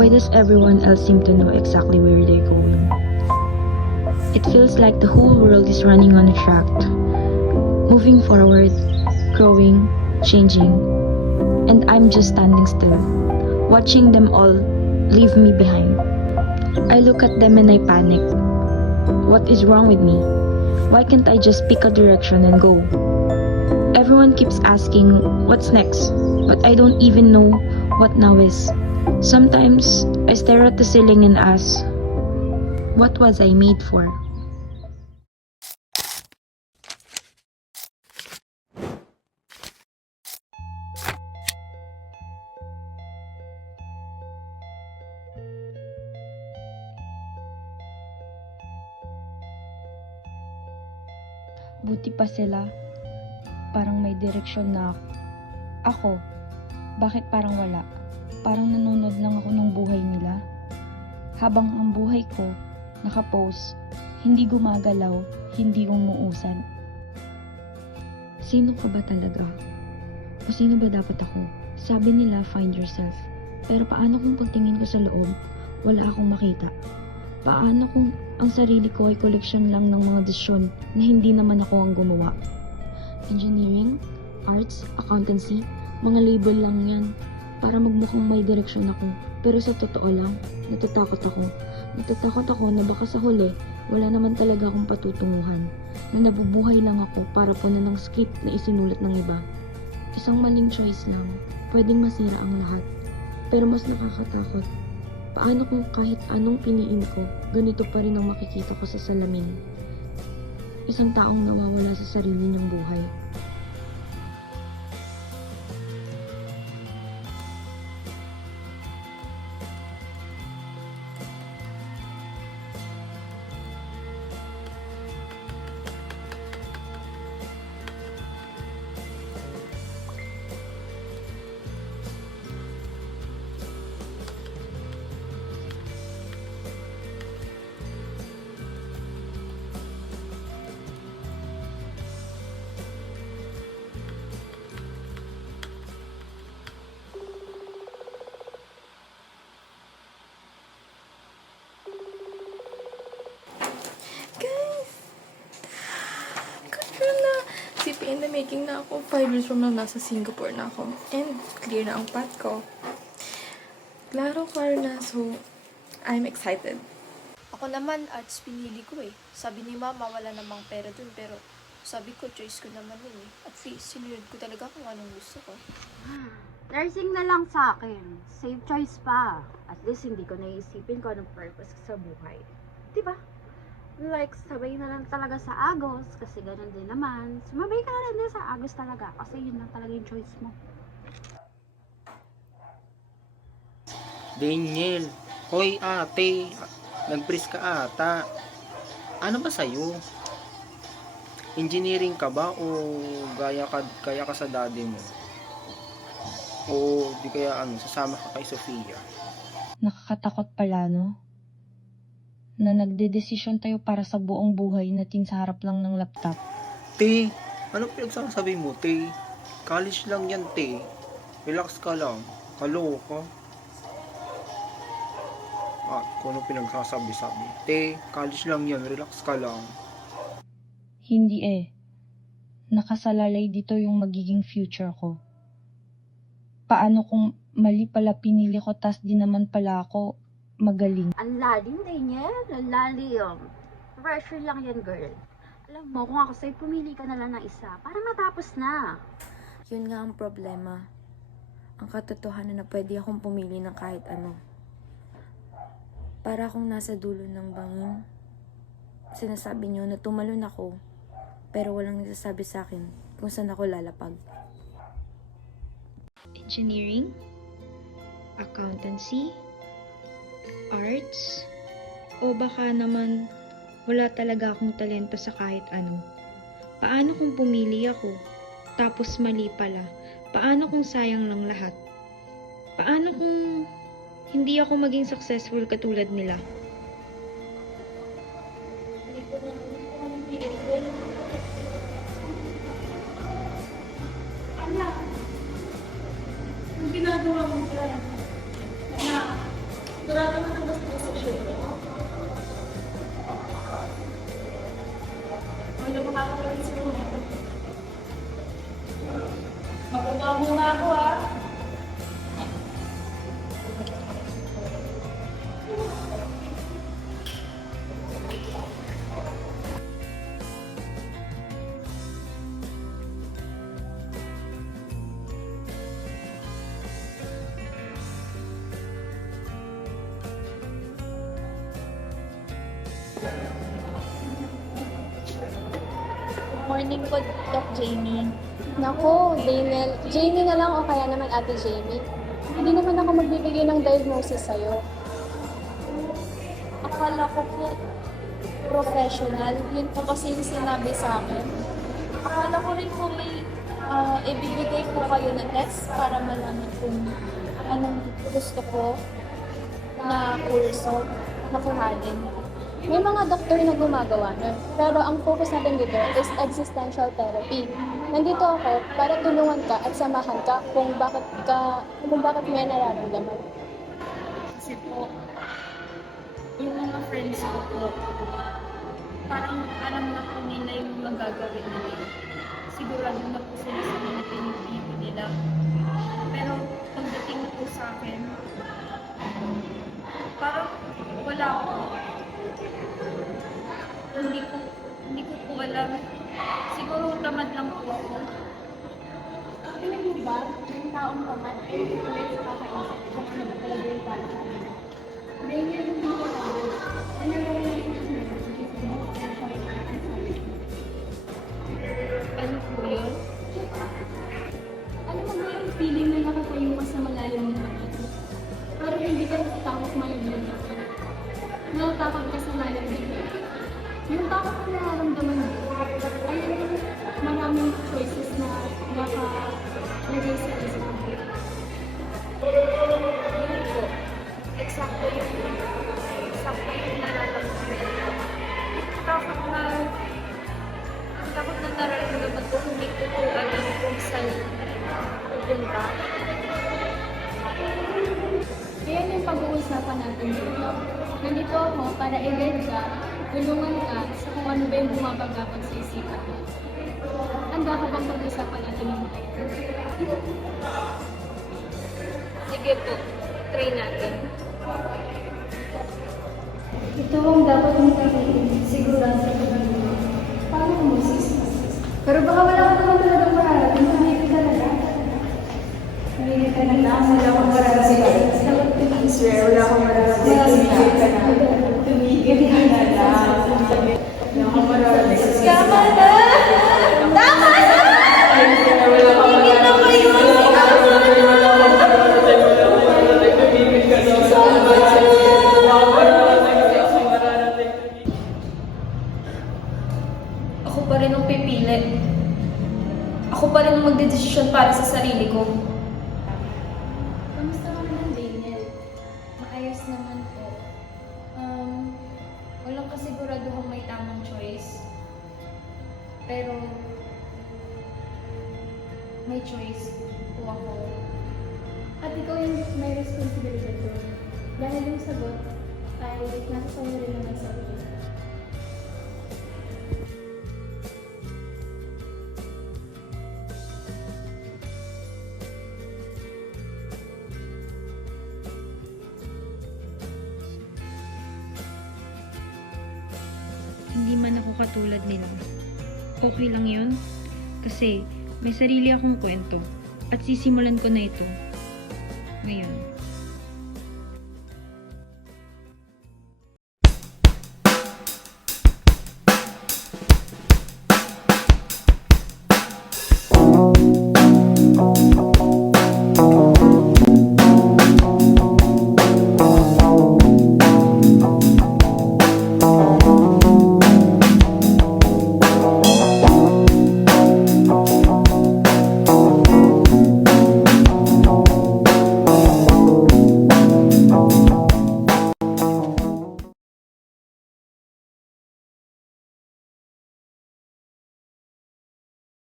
Why does everyone else seem to know exactly where they're going? It feels like the whole world is running on a track, moving forward, growing, changing, and I'm just standing still, watching them all leave me behind. I look at them and I panic. What is wrong with me? Why can't I just pick a direction and go? Everyone keeps asking, what's next? But I don't even know what now is. Sometimes, I stare at the ceiling and ask, what was I made for? Buti pa sila, parang may direksyon na ako. Ako, bakit parang wala? Parang nanonood lang ako ng buhay nila. Habang ang buhay ko, nakapose, hindi gumagalaw, hindi umuusad. Sino ka ba talaga? O sino ba dapat ako? Sabi nila, find yourself. Pero paano kung pagtingin ko sa loob, wala akong makita? Paano kung ang sarili ko ay koleksyon lang ng mga desisyon na hindi naman ako ang gumawa? Engineering, arts, accountancy, mga label lang yan para magmukhang may direksyon ako. Pero sa totoo lang, natatakot ako. Natatakot ako na baka sa huli, wala naman talaga akong patutunguhan. Na nabubuhay lang ako para punan ng script na isinulat ng iba. Isang maling choice lang, pwedeng masira ang lahat. Pero mas nakakatakot. Paano kung kahit anong piniin ko, ganito pa rin ang makikita ko sa salamin? Isang taong nawawala sa sarili niyang buhay. CPA in the making na ako. 5 years from now, nasa Singapore na ako. And clear na ang path ko. Klaro na. So, I'm excited. Ako naman, arts pinili ko eh. Sabi ni mama, wala namang pera dun. Pero sabi ko, choice ko naman yun eh. At least, sinunod ko talaga kung anong gusto ko. Nursing na lang sa akin. Safe choice pa. At least hindi ko naisipin kung anong purpose ko sa buhay. Diba? Like, sabay na lang talaga sa Agos. Kasi ganun din naman. Sumabay ka na rin din sa Agos talaga. Kasi yun lang talaga yung choice mo. Daniel, hoy ate, nag-press ka ata. Ano ba sa'yo? Engineering ka ba o kaya ka sa daddy mo? O di kaya sasama ka kay Sofia? Nakakatakot pala, no? Na nagdedesisyon tayo para sa buong buhay natin sa harap lang ng laptop. Te, ano pinagsasabi mo, te? College lang yan, te. Relax ka lang. Kaloka. At kung ano pinagsasabi-sabi. Te, college lang yan. Relax ka lang. Hindi eh. Nakasalalay dito yung magiging future ko. Paano kung mali pala pinili ko tas di naman pala ako magaling? Ang lalim, Daniel. Ang lalim. Pressure lang yan, girl. Alam mo, kung ako sa'yo, pumili ka na lang ng isa para matapos na. Yun nga ang problema. Ang katotohanan na pwede akong pumili ng kahit ano. Para akong nasa dulo ng bangin. Sinasabi niyo na tumalon ako, pero walang nagsasabi sa akin kung saan ako lalapag. Engineering, accountancy, arts, o baka naman wala talaga akong talento sa kahit ano. Paano kung pumili ako, tapos mali pala? Paano kung sayang lang lahat? Paano kung hindi ako maging successful katulad nila? Ang ginagawa mo dyan? morning po, Doc Jamie. Nako, Daniel. Jamie na lang o kaya naman Ate Jamie. Hindi naman ako magbibigay ng diagnosis sa'yo. Akala ko po professional. Yun po kasi yung sinabi sa akin. Akala ko rin po may ibibigay po kayo na test para malaman kung anong gusto ko na kurso na kuhanin. May mga doktor na gumagawa nun. Pero ang focus natin dito is existential therapy. Nandito ako para tulungan ka at samahan ka kung bakit may nararamdaman. Kasi po, yung mga friends ko po, parang alam na po nila yung magagawin nila. Sigurado na po sila sa mga pinipili nila. Pero pagdating na po sa akin, parang wala po. Hindi ko po alam. Siguro tamad lang po ako. Alam mo ba, yung taong tamad ay tuloy sa kakaisip kung ano ba talaga yung para sa akin. Daniel, hindi ko tayo. Ano ba Ano po yun? Alam mo ba yung feeling na nakatayo ka sa malalim na hangin? Pero hindi ka natatakot malaglag ako. Natatakot ka sa malamig. Yung takot na nararamdaman mo, ay maraming choices na nakalagay sa isip mo. Yun po. Eksakto yung nararamdaman. Ang takot na nararamdaman ko, hindi ko po alam kung saan pupunta. Kaya yung pag-uusapan natin dito. Nandito ako para i-guide ka, tulungan ka sa kung ano ba yung bumabagabag sa isipan mo. Handa ka bang pag-usapan natin yung mga ito? Sige po, try natin. Ito ang dapat mong gawin, sigurado sa pag-ibig. Paano mo masispas? Pero baka wala ka naman talagang mararating, tumigil ka na lang. Tumigil ka na lang, wala akong mararating. Wala akong mararating, tumigil ka na. Tumigil ka na lang. Wala akong mararating. Tama na! Tama na! Tumigil na kayo! Ako pa rin ang pipili. Ako pa rin ang magdedesisyon para sa sarili ko. Kamusta ka naman, Daniel? Maayos naman po. Walang kasiguraduhang may tamang choice. Pero, may choice po ako. At ikaw yung may responsibilidad doon. Dahil yung sagot ay nasa sa'yo rin naman sa iyo. Hindi man ako katulad nila. Okay lang yun. Kasi may sarili akong kwento. At sisimulan ko na ito. Ngayon.